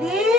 Hindi!